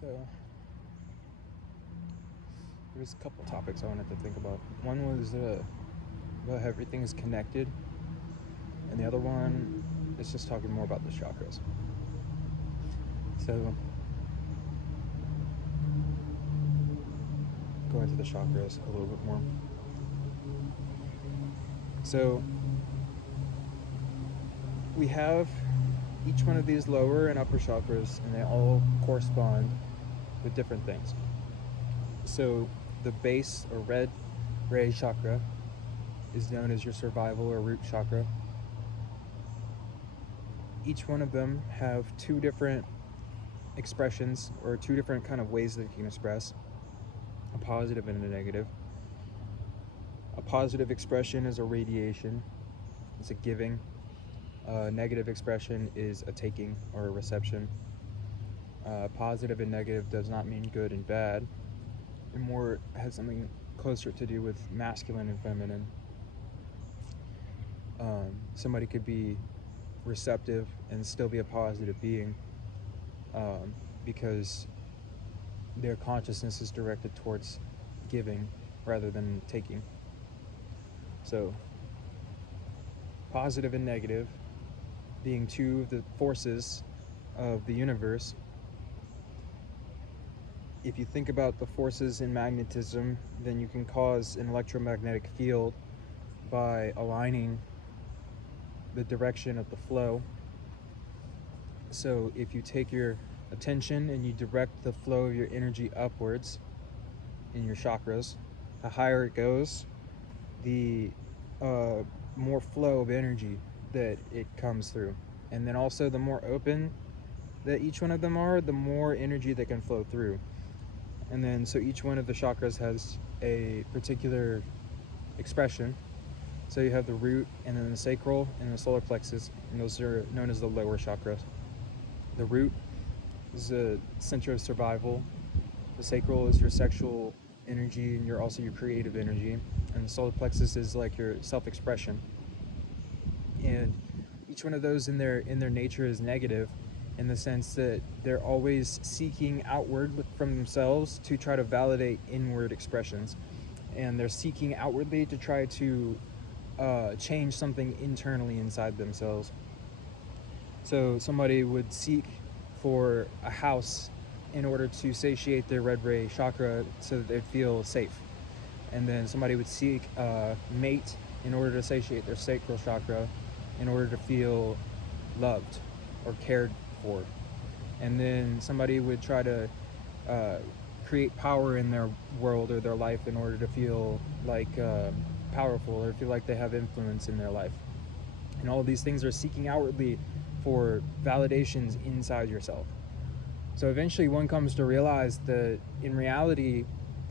So there's a couple topics I wanted to think about. One was about how everything is connected, and the other one is just talking more about the chakras. So go into the chakras a little bit more. So we have each one of these lower and upper chakras, and they all correspond with different things. So the base or red ray chakra is known as your survival or root chakra. Each one of them have two different expressions, or two different kind of ways that you can express, a positive and a negative. A positive expression is a radiation, it's a giving. A negative expression is a taking or a reception. Positive and negative does not mean good and bad. It more has something closer to do with masculine and feminine. Somebody could be receptive and still be a positive being, because their consciousness is directed towards giving rather than taking. So positive and negative being two of the forces of the universe. If you think about the forces in magnetism, then you can cause an electromagnetic field by aligning the direction of the flow. So if you take your attention and you direct the flow of your energy upwards in your chakras, the higher it goes, the more flow of energy that it comes through. And then also the more open that each one of them are, the more energy that can flow through. And then so each one of the chakras has a particular expression. So you have the root, and then the sacral, and the solar plexus, and those are known as the lower chakras. The root is the center of survival. The sacral is your sexual energy, and also your creative energy. And the solar plexus is like your self-expression. And each one of those in their nature is negative, in the sense that they're always seeking outward from themselves to try to validate inward expressions. And they're seeking outwardly to try to change something internally inside themselves. So somebody would seek for a house in order to satiate their red ray chakra so that they'd feel safe. And then somebody would seek a mate in order to satiate their sacral chakra in order to feel loved or cared for. And then somebody would try to create power in their world or their life in order to feel like powerful or feel like they have influence in their life. And all of these things are seeking outwardly for validations inside yourself. So eventually one comes to realize that in reality,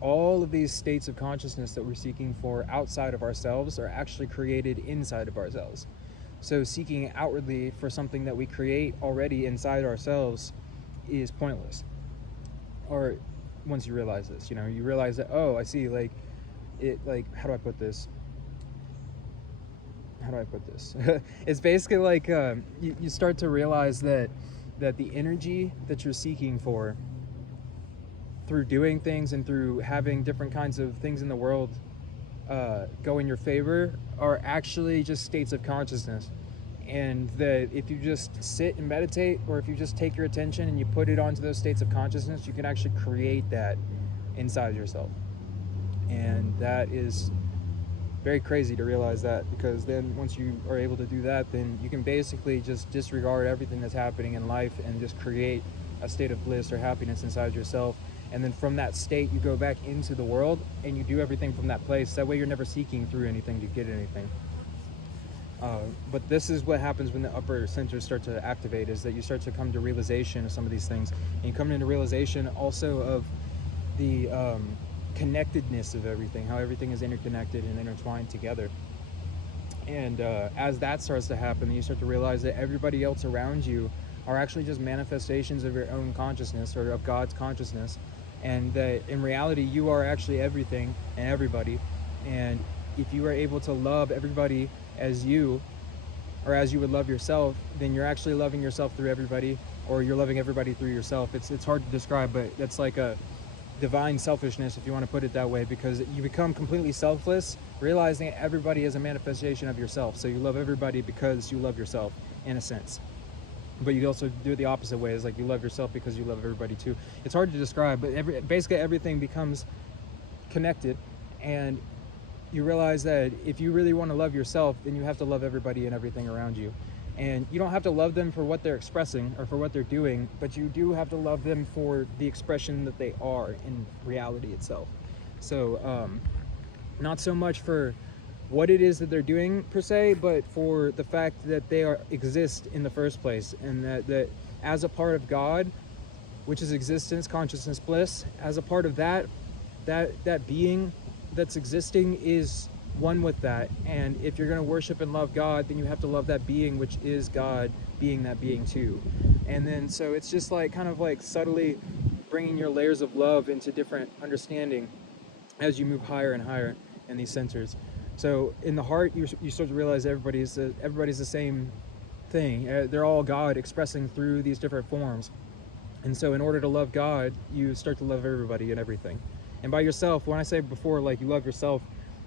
all of these states of consciousness that we're seeking for outside of ourselves are actually created inside of ourselves. So seeking outwardly for something that we create already inside ourselves is pointless. Or once you realize this, you realize that, oh, I see, how do I put this? It's basically like you start to realize that the energy that you're seeking for through doing things and through having different kinds of things in the world go in your favor are actually just states of consciousness. And that if you just sit and meditate, or if you just take your attention and you put it onto those states of consciousness, you can actually create that inside yourself. And that is very crazy to realize that, because then once you are able to do that, then you can basically just disregard everything that's happening in life and just create a state of bliss or happiness inside yourself. And then from that state, you go back into the world and you do everything from that place. That way you're never seeking through anything to get anything. But this is what happens when the upper centers start to activate, is that you start to come to realization of some of these things. And you come into realization also of the connectedness of everything, how everything is interconnected and intertwined together. And as that starts to happen, you start to realize that everybody else around you are actually just manifestations of your own consciousness, or of God's consciousness, and that in reality you are actually everything and everybody. And if you are able to love everybody as you, or as you would love yourself, then you're actually loving yourself through everybody, or you're loving everybody through yourself. It's hard to describe, but that's like a divine selfishness, if you want to put it that way, because you become completely selfless, realizing everybody is a manifestation of yourself. So you love everybody because you love yourself, in a sense. But you also do it the opposite way. It's like you love yourself because you love everybody too. It's hard to describe, but basically everything becomes connected, and you realize that if you really want to love yourself, then you have to love everybody and everything around you. And you don't have to love them for what they're expressing or for what they're doing, but you do have to love them for the expression that they are in reality itself. So not so much for what it is that they're doing per se, but for the fact that they exist in the first place, and that as a part of God, which is existence, consciousness, bliss, as a part of that being that's existing is one with that. And if you're going to worship and love God, then you have to love that being, which is God being that being too. And then so it's just like kind of like subtly bringing your layers of love into different understanding as you move higher and higher in these centers. So in the heart, you start to realize everybody's the same thing. They're all God expressing through these different forms. And so in order to love God, you start to love everybody and everything. And by yourself, when I say before, like, you love yourself,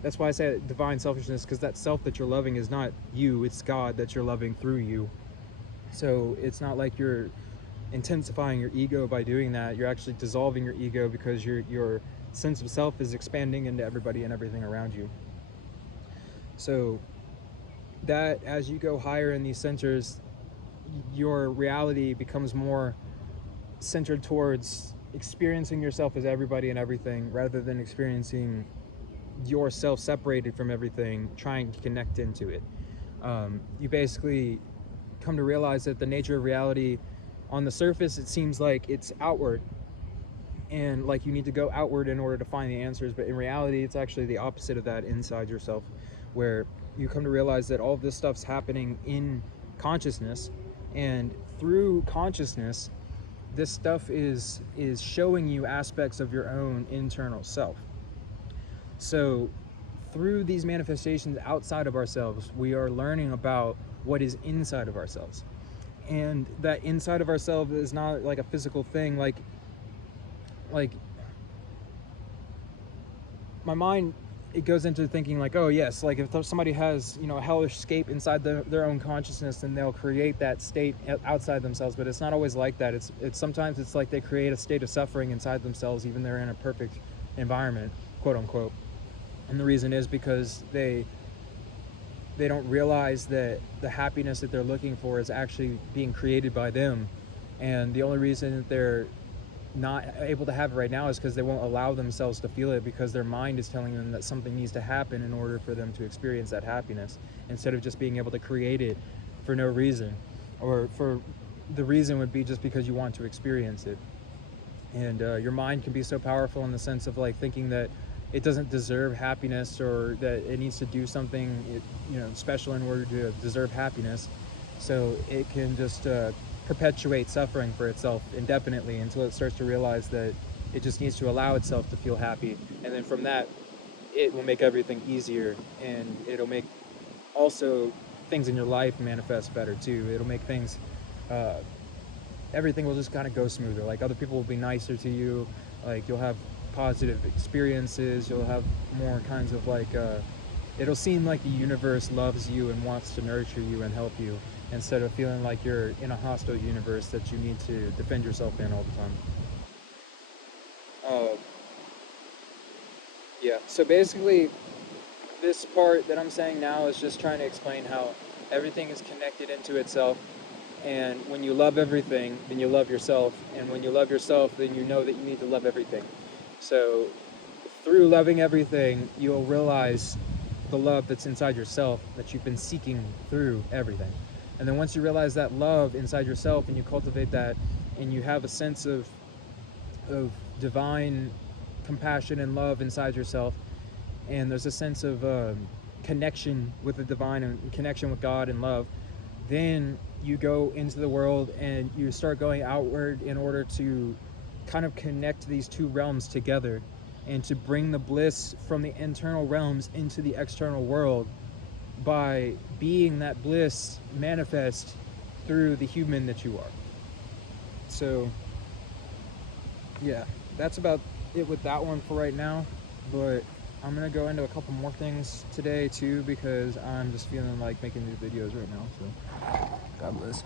that's why I say divine selfishness, because that self that you're loving is not you, it's God that you're loving through you. So it's not like you're intensifying your ego by doing that. You're actually dissolving your ego, because your sense of self is expanding into everybody and everything around you. So that as you go higher in these centers, your reality becomes more centered towards experiencing yourself as everybody and everything, rather than experiencing yourself separated from everything, trying to connect into it. You basically come to realize that the nature of reality, on the surface, it seems like it's outward, and like you need to go outward in order to find the answers, but in reality it's actually the opposite of that, inside yourself, where you come to realize that all of this stuff's happening in consciousness, and through consciousness this stuff is showing you aspects of your own internal self. So through these manifestations outside of ourselves, we are learning about what is inside of ourselves. And that inside of ourselves is not like a physical thing, like my mind, it goes into thinking like, oh yes, like if somebody has, a hellish scape inside their own consciousness, then they'll create that state outside themselves. But it's not always like that. It's sometimes it's like they create a state of suffering inside themselves, even they're in a perfect environment, quote unquote. And the reason is because they don't realize that the happiness that they're looking for is actually being created by them. And the only reason that they're not able to have it right now is because they won't allow themselves to feel it, because their mind is telling them that something needs to happen in order for them to experience that happiness, instead of just being able to create it for no reason, or for the reason would be just because you want to experience it. And your mind can be so powerful in the sense of like thinking that it doesn't deserve happiness, or that it needs to do something special in order to deserve happiness. So it can just perpetuate suffering for itself indefinitely, until it starts to realize that it just needs to allow itself to feel happy. And then from that, it will make everything easier, and it'll make also things in your life manifest better too. It'll make things everything will just kind of go smoother. Like other people will be nicer to you, like you'll have positive experiences, you'll have more kinds of like it'll seem like the universe loves you and wants to nurture you and help you, instead of feeling like you're in a hostile universe that you need to defend yourself in all the time. Yeah, so basically this part that I'm saying now is just trying to explain how everything is connected into itself. And when you love everything, then you love yourself. And when you love yourself, then you know that you need to love everything. So through loving everything, you'll realize the love that's inside yourself that you've been seeking through everything. And then once you realize that love inside yourself, and you cultivate that, and you have a sense of divine compassion and love inside yourself, and there's a sense of connection with the divine and connection with God and love, then you go into the world and you start going outward in order to kind of connect these two realms together, and to bring the bliss from the internal realms into the external world by being that bliss manifest through the human that you are. So yeah, that's about it with that one for right now, but I'm gonna go into a couple more things today too, because I'm just feeling like making these videos right now. So God bless.